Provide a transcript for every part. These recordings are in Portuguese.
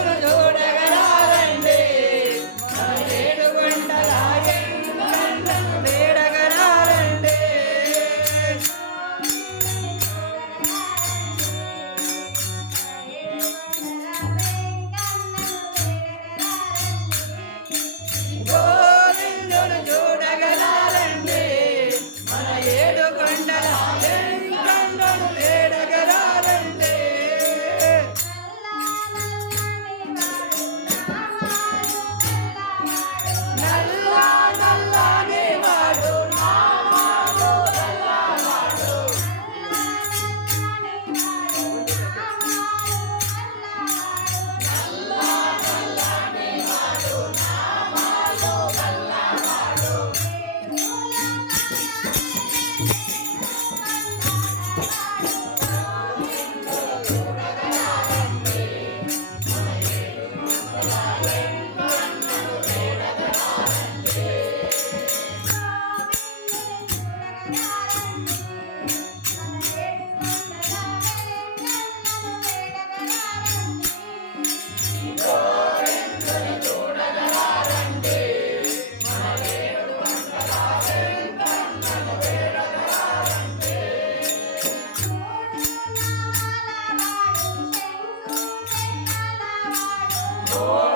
사랑하여 ఓ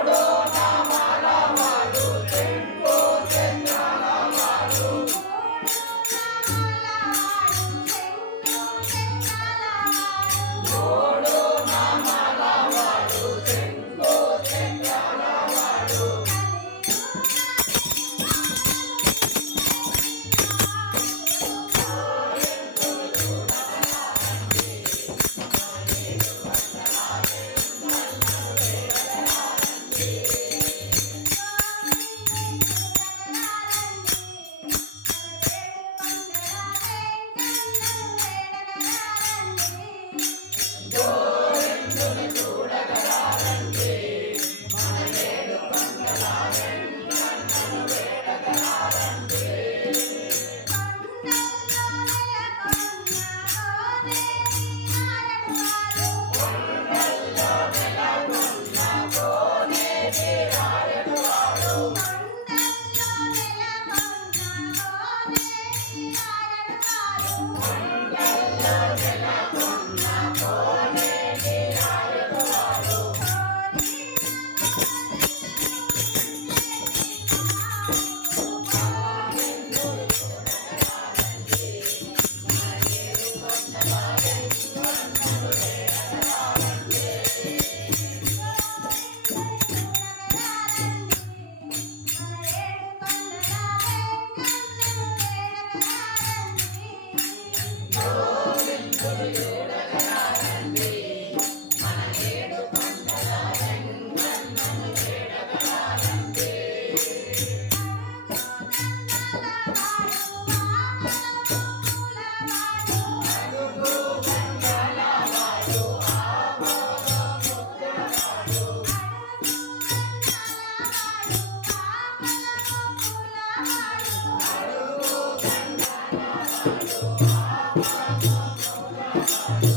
Música